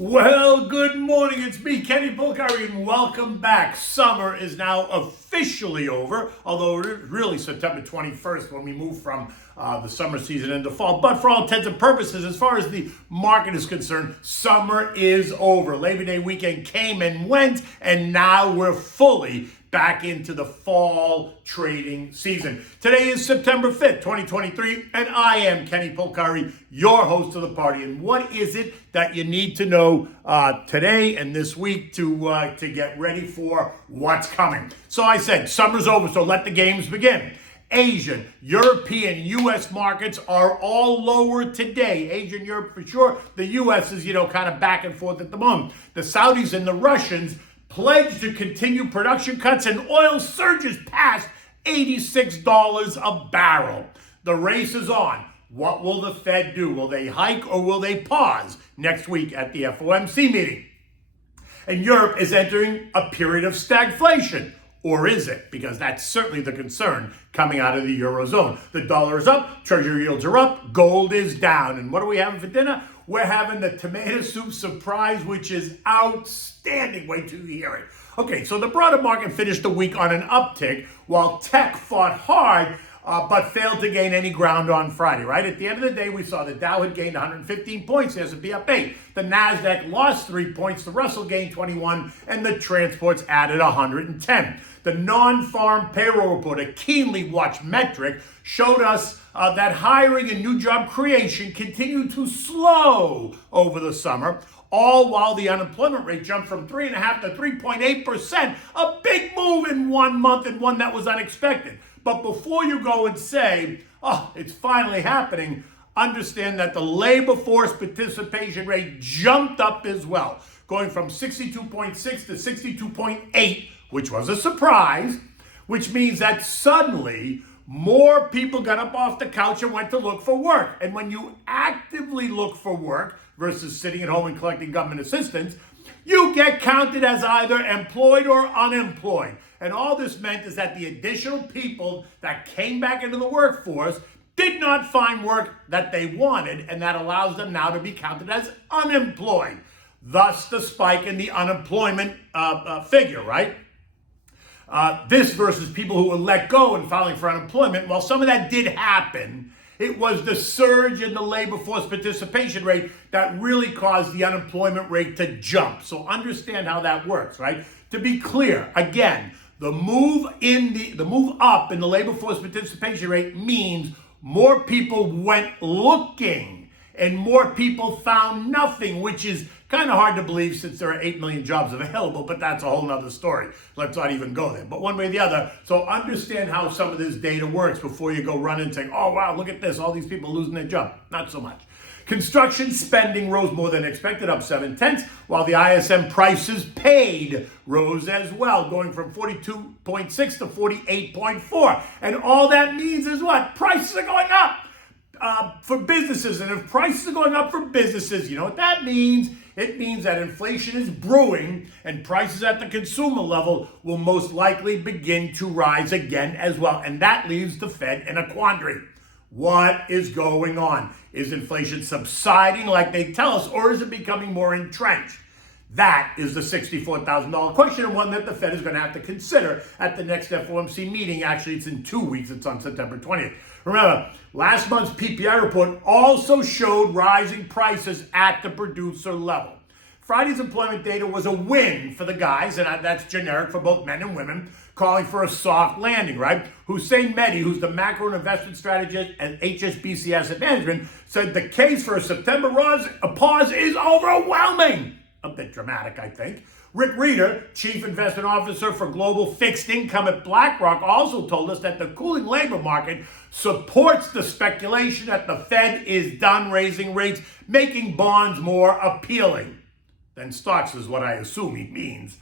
Well, good morning. It's me, Kenny Pulkari, and welcome back. Summer is now officially over, although it's really September 21st when we move from the summer season into fall. But for all intents and purposes, as far as the market is concerned, summer is over. Labor Day weekend came and went, and now we're fully back into the fall trading season. Today is September 5th, 2023, and I am Kenny Pulkari, your host of the party. And what is it that you need to know today and this week to get ready for what's coming? So I said, summer's over, so let the games begin. Asian, European, U.S. markets are all lower today. Asian, Europe for sure. The U.S. is, kind of back and forth at the moment. The Saudis and the Russians pledged to continue production cuts, and oil surges past $86 a barrel. The race is on. What will the Fed do? Will they hike or will they pause next week at the FOMC meeting? And Europe is entering a period of stagflation. Or is it? Because that's certainly the concern coming out of the Eurozone. The dollar is up, treasury yields are up, gold is down. And what are we having for dinner? We're having the tomato soup surprise, which is outstanding. Wait till you hear it. Okay, so the broader market finished the week on an uptick, while tech fought hard, but failed to gain any ground on Friday, right? At the end of the day, we saw the Dow had gained 115 points, the S&P up 8. The NASDAQ lost 3 points, the Russell gained 21, and the transports added 110. The non-farm payroll report, a keenly watched metric, showed us that hiring and new job creation continued to slow over the summer, all while the unemployment rate jumped from 3.5% to 3.8%, a big move in 1 month and one that was unexpected. But before you go and say, oh, it's finally happening, understand that the labor force participation rate jumped up as well, going from 62.6 to 62.8, which was a surprise, which means that suddenly more people got up off the couch and went to look for work. And when you actively look for work versus sitting at home and collecting government assistance, you get counted as either employed or unemployed. And all this meant is that the additional people that came back into the workforce did not find work that they wanted, and that allows them now to be counted as unemployed. Thus, the spike in the unemployment figure, right? This versus people who were let go and filing for unemployment. While some of that did happen, it was the surge in the labor force participation rate that really caused the unemployment rate to jump. So understand how that works, right? To be clear, again, the move up in the labor force participation rate means more people went looking and more people found nothing, which is kind of hard to believe since there are 8 million jobs available, but that's a whole nother story. Let's not even go there. But one way or the other, so understand how some of this data works before you go running and saying, oh, wow, look at this, all these people losing their job. Not so much. Construction spending rose more than expected, up 0.7, while the ISM prices paid rose as well, going from 42.6 to 48.4. And all that means is what? Prices are going up for businesses. And if prices are going up for businesses, you know what that means? It means that inflation is brewing and prices at the consumer level will most likely begin to rise again as well. And that leaves the Fed in a quandary. What is going on? Is inflation subsiding like they tell us, or is it becoming more entrenched? That is the $64,000 question, and one that the Fed is going to have to consider at the next FOMC meeting. Actually, it's in 2 weeks. It's on September 20th. Remember, last month's PPI report also showed rising prices at the producer level. Friday's employment data was a win for the guys, and that's generic for both men and women, calling for a soft landing, right? Hussein Mehdi, who's the macro and investment strategist at HSBC Asset Management, said the case for a September pause is overwhelming. A bit dramatic, I think. Rick Reeder, Chief Investment Officer for Global Fixed Income at BlackRock, also told us that the cooling labor market supports the speculation that the Fed is done raising rates, making bonds more appealing than stocks, is what I assume he means.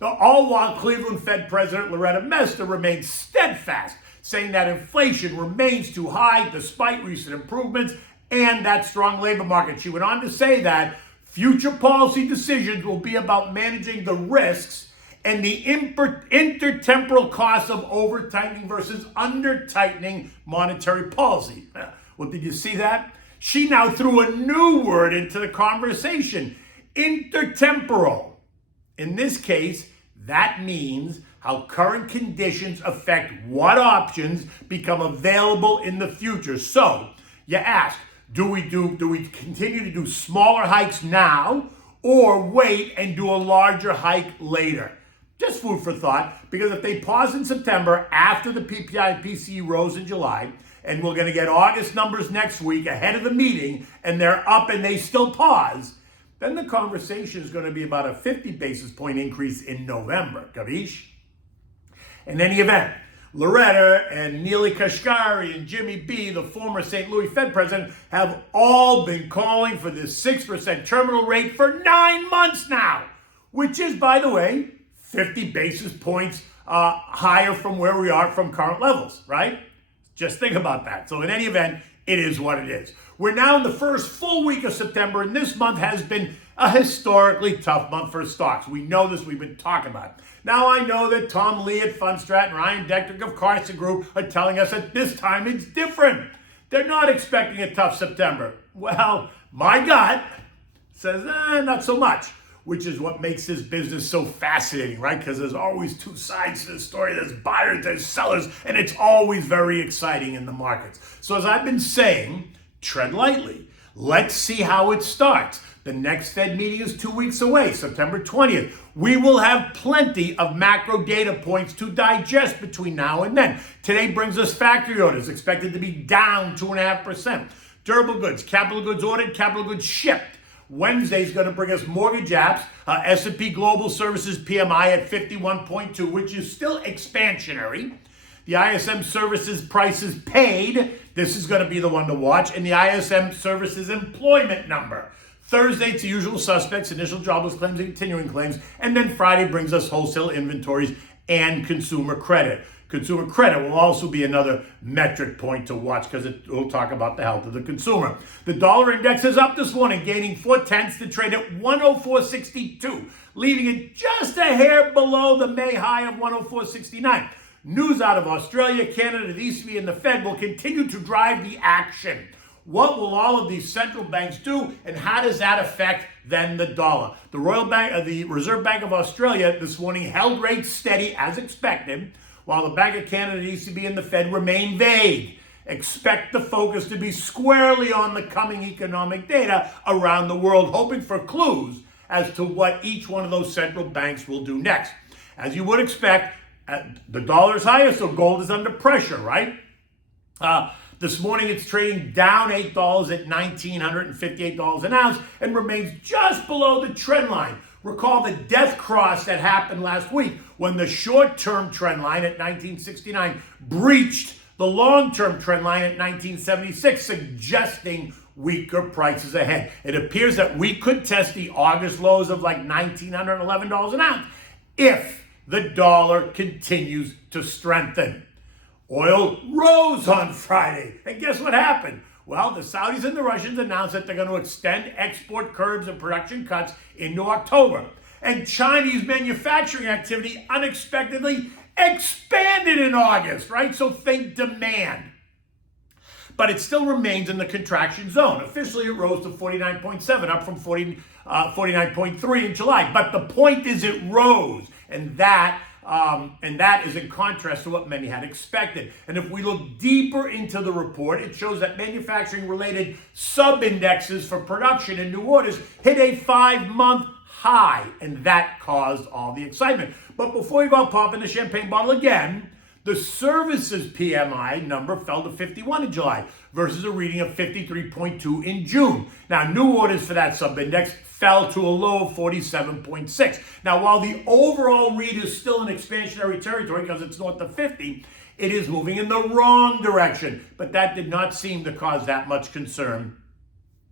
All while Cleveland Fed President Loretta Mester remains steadfast, saying that inflation remains too high despite recent improvements and that strong labor market. She went on to say that future policy decisions will be about managing the risks and the intertemporal costs of over-tightening versus under-tightening monetary policy. Well, did you see that? She now threw a new word into the conversation: Intertemporal. In this case, that means how current conditions affect what options become available in the future. So you ask, do we continue to do smaller hikes now or wait and do a larger hike later? Just food for thought, because if they pause in September after the PPI and PCE rose in July, and we're going to get August numbers next week ahead of the meeting, and they're up and they still pause, then the conversation is going to be about a 50 basis point increase in November. Kavish? In any event, Loretta and Neely Kashkari and Jimmy B, the former St. Louis Fed president, have all been calling for this 6% terminal rate for 9 months now, which is, by the way, 50 basis points higher from where we are from current levels, right? Just think about that. So in any event, it is what it is. We're now in the first full week of September, and this month has been a historically tough month for stocks. We know this. We've been talking about it. Now I know that Tom Lee at Fundstrat and Ryan Detrick of Carson Group are telling us that this time it's different. They're not expecting a tough September. Well, my gut says, not so much, which is what makes this business so fascinating, right? Because there's always two sides to the story. There's buyers, there's sellers, and it's always very exciting in the markets. So as I've been saying, tread lightly. Let's see how it starts. The next Fed meeting is 2 weeks away, September 20th. We will have plenty of macro data points to digest between now and then. Today brings us factory orders, expected to be down 2.5%. Durable goods, capital goods ordered, capital goods shipped. Wednesday is going to bring us mortgage apps, S&P Global Services PMI at 51.2, which is still expansionary. The ISM Services prices paid, this is going to be the one to watch, and the ISM Services employment number. Thursday, it's the usual suspects, initial jobless claims and continuing claims. And then Friday brings us wholesale inventories and consumer credit. Consumer credit will also be another metric point to watch because it will talk about the health of the consumer. The dollar index is up this morning, gaining 0.4 to trade at 104.62, leaving it just a hair below the May high of 104.69. News out of Australia, Canada, the ECB, and the Fed will continue to drive the action. What will all of these central banks do, and how does that affect then the dollar? The Reserve Bank of Australia this morning held rates steady as expected, while the Bank of Canada, the ECB, and the Fed remain vague. Expect the focus to be squarely on the coming economic data around the world, hoping for clues as to what each one of those central banks will do next. As you would expect, the dollar is higher, so gold is under pressure, right? This morning, it's trading down $8 at $1,958 an ounce and remains just below the trend line. Recall the death cross that happened last week when the short-term trend line at 1969 breached the long-term trend line at 1976, suggesting weaker prices ahead. It appears that we could test the August lows of like $1,911 an ounce if the dollar continues to strengthen. Oil rose on Friday. And guess what happened? Well, the Saudis and the Russians announced that they're going to extend export curbs and production cuts into October. And Chinese manufacturing activity unexpectedly expanded in August, right? So think demand. But it still remains in the contraction zone. Officially, it rose to 49.7, up from 49.3 in July. But the point is it rose, and that is in contrast to what many had expected. And if we look deeper into the report, it shows that manufacturing-related sub-indexes for production and new orders hit a 5-month high, and that caused all the excitement. But before you go popping the champagne bottle again, the services PMI number fell to 51 in July versus a reading of 53.2 in June. Now, new orders for that sub-index fell to a low of 47.6. Now, while the overall read is still in expansionary territory because it's north of 50, it is moving in the wrong direction. But that did not seem to cause that much concern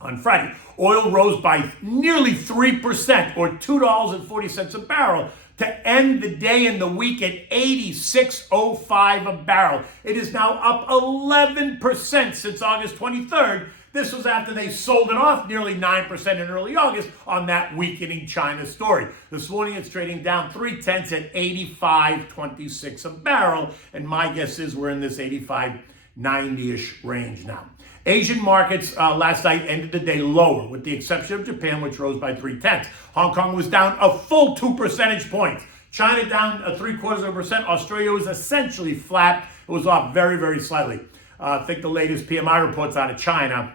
on Friday. Oil rose by nearly 3%, or $2.40 a barrel, to end the day and the week at $86.05 a barrel. It is now up 11% since August 23rd. This was after they sold it off nearly 9% in early August on that weakening China story. This morning it's trading down 0.3 at $85.26 a barrel, and my guess is we're in this 85.90-ish range now. Asian markets last night ended the day lower, with the exception of Japan, which rose by 0.3. Hong Kong was down a full 2 percentage points. China down 0.75%. Australia was essentially flat. It was off very, very slightly. I think the latest PMI reports out of China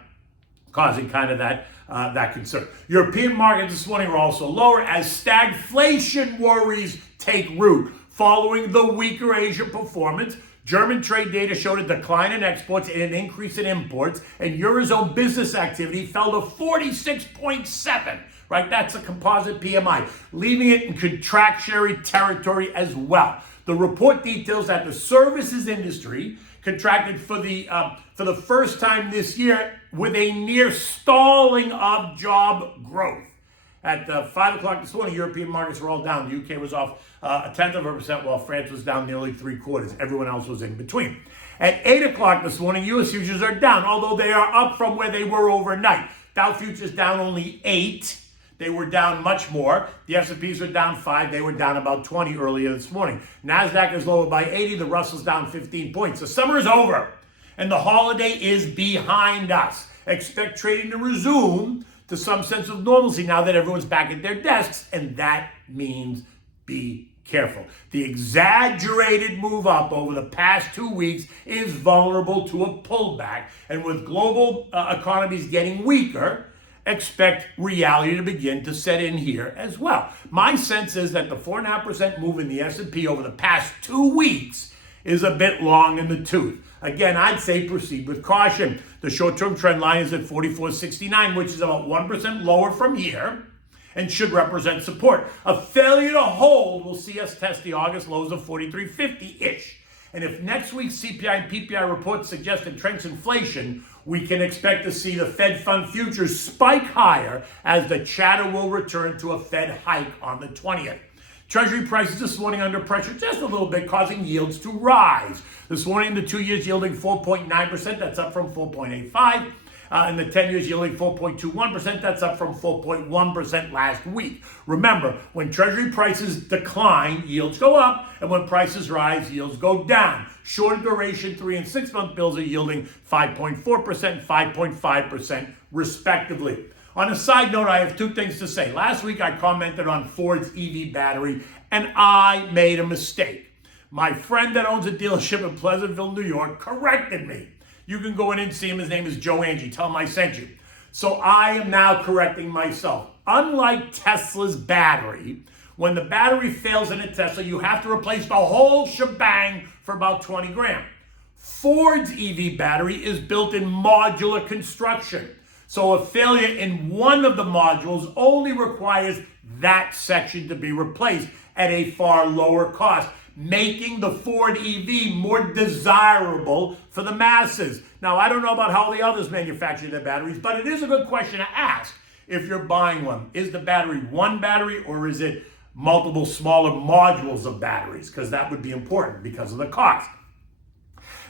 causing kind of that concern. European markets this morning were also lower as stagflation worries take root. Following the weaker Asia performance, German trade data showed a decline in exports and an increase in imports, and Eurozone business activity fell to 46.7. Right, that's a composite PMI, leaving it in contractionary territory as well. The report details that the services industry contracted for the first time this year with a near stalling of job growth. At 5 o'clock this morning, European markets were all down. The UK was off 0.1%, while France was down nearly 0.75. Everyone else was in between. At 8 o'clock this morning, U.S. futures are down, although they are up from where they were overnight. Dow futures down only 8. They were down much more. The S&Ps were down 5. They were down about 20 earlier this morning. NASDAQ is lower by 80. The Russell's down 15 points. The summer is over, and the holiday is behind us. Expect trading to resume to some sense of normalcy now that everyone's back at their desks, and that means be careful. The exaggerated move up over the past 2 weeks is vulnerable to a pullback, and with global economies getting weaker, expect reality to begin to set in here as well. My sense is that the 4.5% move in the S&P over the past 2 weeks is a bit long in the tooth. Again, I'd say proceed with caution. The short-term trend line is at 44.69, which is about 1% lower from here and should represent support. A failure to hold will see us test the August lows of 43.50-ish. And if next week's CPI and PPI reports suggest entrenched inflation, we can expect to see the Fed fund futures spike higher as the chatter will return to a Fed hike on the 20th. Treasury prices this morning under pressure just a little bit, causing yields to rise. This morning, the 2 years yielding 4.9%, that's up from 4.85%. And the 10 years yielding 4.21%, that's up from 4.1% last week. Remember, when Treasury prices decline, yields go up, and when prices rise, yields go down. Shorter duration 3 and 6 month bills are yielding 5.4% and 5.5% respectively. On a side note, I have 2 things to say. Last week, I commented on Ford's EV battery, and I made a mistake. My friend that owns a dealership in Pleasantville, New York, corrected me. You can go in and see him. His name is Joe Angie. Tell him I sent you. So I am now correcting myself. Unlike Tesla's battery, when the battery fails in a Tesla, you have to replace the whole shebang for about 20 grand. Ford's EV battery is built in modular construction. So a failure in one of the modules only requires that section to be replaced at a far lower cost, making the Ford EV more desirable for the masses. Now, I don't know about how the others manufacture their batteries, but it is a good question to ask if you're buying one. Is the battery one battery, or is it multiple smaller modules of batteries? Because that would be important because of the cost.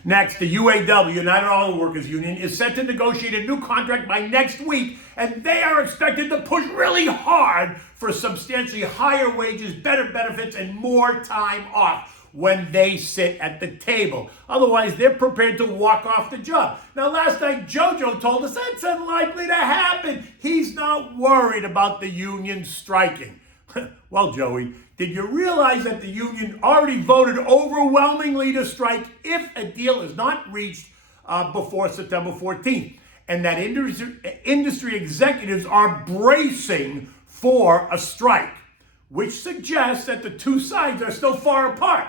Next, the UAW, United Auto Workers Union, is set to negotiate a new contract by next week, and they are expected to push really hard for substantially higher wages, better benefits, and more time off when they sit at the table. Otherwise, they're prepared to walk off the job. Now, last night, JoJo told us that's unlikely to happen. He's not worried about the union striking. Well, Joey, did you realize that the union already voted overwhelmingly to strike if a deal is not reached before September 14th? And that industry executives are bracing for a strike, which suggests that the two sides are still far apart.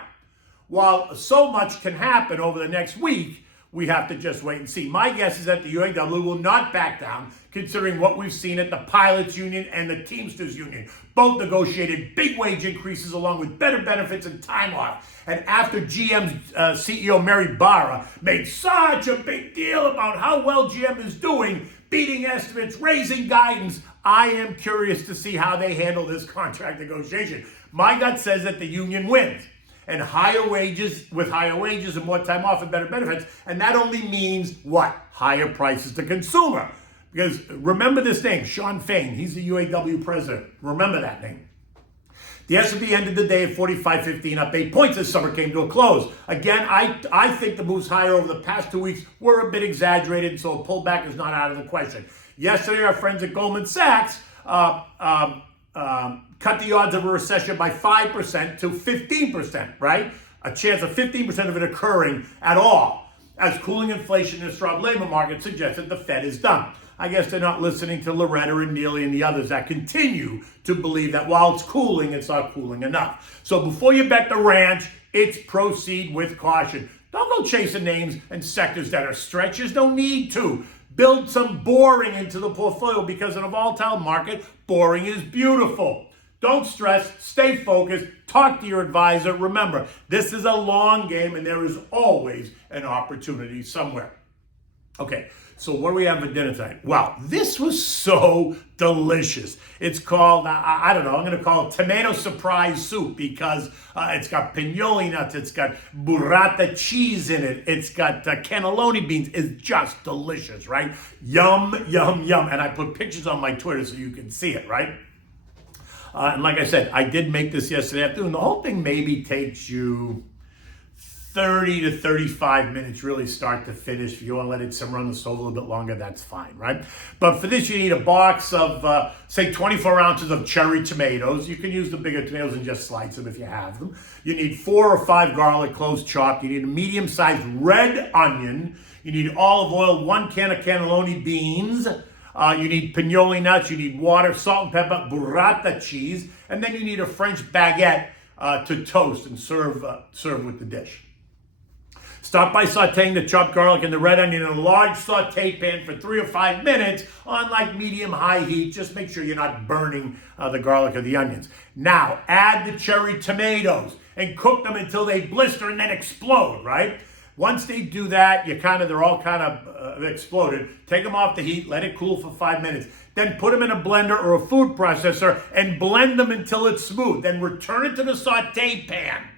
While so much can happen over the next week, we have to just wait and see. My guess is that the UAW will not back down, considering what we've seen at the Pilots Union and the Teamsters Union. Both negotiated big wage increases along with better benefits and time off. And after GM's CEO Mary Barra made such a big deal about how well GM is doing, beating estimates, raising guidance, I am curious to see how they handle this contract negotiation. My gut says that the union wins. And higher wages and more time off and better benefits. And that only means what? Higher prices to consumer. Because remember this name, Sean Fain. He's the UAW president. Remember that name. The S&P ended the day at 45.15, up 8 points as summer came to a close. Again, I think the moves higher over the past 2 weeks were a bit exaggerated, so a pullback is not out of the question. Yesterday, our friends at Goldman Sachs cut the odds of a recession by 5% to 15%, right? A chance of 15% of it occurring at all, as cooling inflation and a strong labor market suggests that the Fed is done. I guess they're not listening to Loretta and Neely and the others that continue to believe that while it's cooling, it's not cooling enough. So before you bet the ranch, it's proceed with caution. Don't go chasing names and sectors that are stretched. There's no need to. Build some boring into the portfolio because in a volatile market, boring is beautiful. Don't stress, stay focused, talk to your advisor. Remember, this is a long game and there is always an opportunity somewhere. Okay, so what do we have for dinner tonight? Well, this was so delicious. It's called, I don't know, I'm going to call it tomato surprise soup because it's got pinoli nuts, it's got burrata cheese in it, it's got cannelloni beans. It's just delicious, right? Yum, yum, yum. And I put pictures on my Twitter so you can see it, right? And like I said, I did make this yesterday afternoon. The whole thing maybe takes you 30 to 35 minutes, really start to finish. If you want to let it simmer on the stove a little bit longer, that's fine, right? But for this, you need a box of, say, 24 ounces of cherry tomatoes. You can use the bigger tomatoes and just slice them if you have them. You need 4 or 5 garlic cloves chopped. You need a medium-sized red onion. You need olive oil, 1 can of cannelloni beans. You need pinoli nuts. You need water, salt and pepper, burrata cheese. And then you need a French baguette to toast and serve with the dish. Start by sauteing the chopped garlic and the red onion in a large saute pan for 3 or 5 minutes on like medium-high heat. Just make sure you're not burning the garlic or the onions. Now, add the cherry tomatoes and cook them until they blister and then explode, right? Once they do that, they're all kind of exploded. Take them off the heat, let it cool for 5 minutes. Then put them in a blender or a food processor and blend them until it's smooth. Then return it to the saute pan.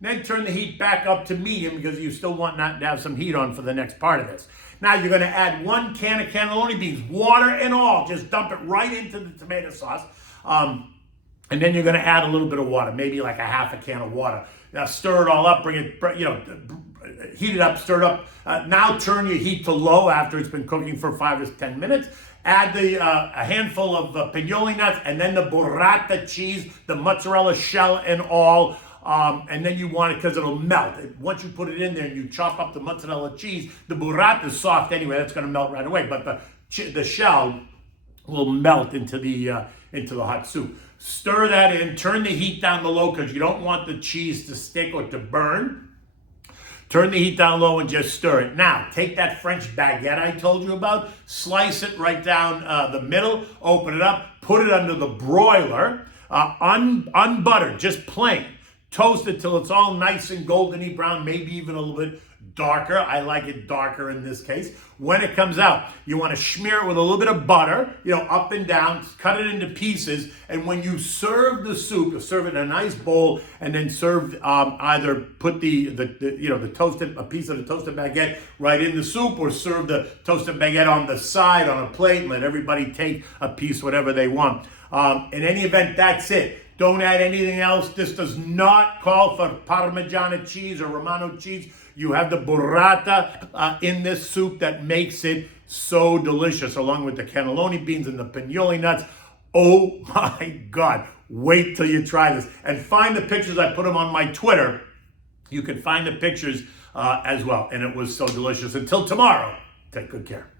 Then turn the heat back up to medium because you still want not to have some heat on for the next part of this. Now you're going to add 1 can of cannelloni beans, water and all. Just dump it right into the tomato sauce. And then you're going to add a little bit of water, maybe like a half a can of water. Now stir it all up, heat it up, stir it up. Now turn your heat to low after it's been cooking for 5 or 10 minutes. Add a handful of pinoli nuts and then the burrata cheese, the mozzarella shell and all. And then you want it because it'll melt. Once you put it in there and you chop up the mozzarella cheese, the burrata is soft anyway. That's going to melt right away. But the shell will melt into the hot soup. Stir that in. Turn the heat down to low because you don't want the cheese to stick or to burn. Turn the heat down low and just stir it. Now, take that French baguette I told you about, slice it right down the middle, open it up, put it under the broiler, unbuttered, just plain. Toast it till it's all nice and goldeny brown, maybe even a little bit darker. I like it darker in this case. When it comes out, you want to smear it with a little bit of butter, up and down, cut it into pieces. And when you serve the soup, you serve it in a nice bowl and then serve, either put a piece of the toasted baguette right in the soup or serve the toasted baguette on the side on a plate and let everybody take a piece, whatever they want. In any event, that's it. Don't add anything else. This does not call for Parmigiana cheese or Romano cheese. You have the burrata in this soup that makes it so delicious, along with the cannelloni beans and the pinoli nuts. Oh my God. Wait till you try this. And find the pictures. I put them on my Twitter. You can find the pictures as well. And it was so delicious. Until tomorrow, take good care.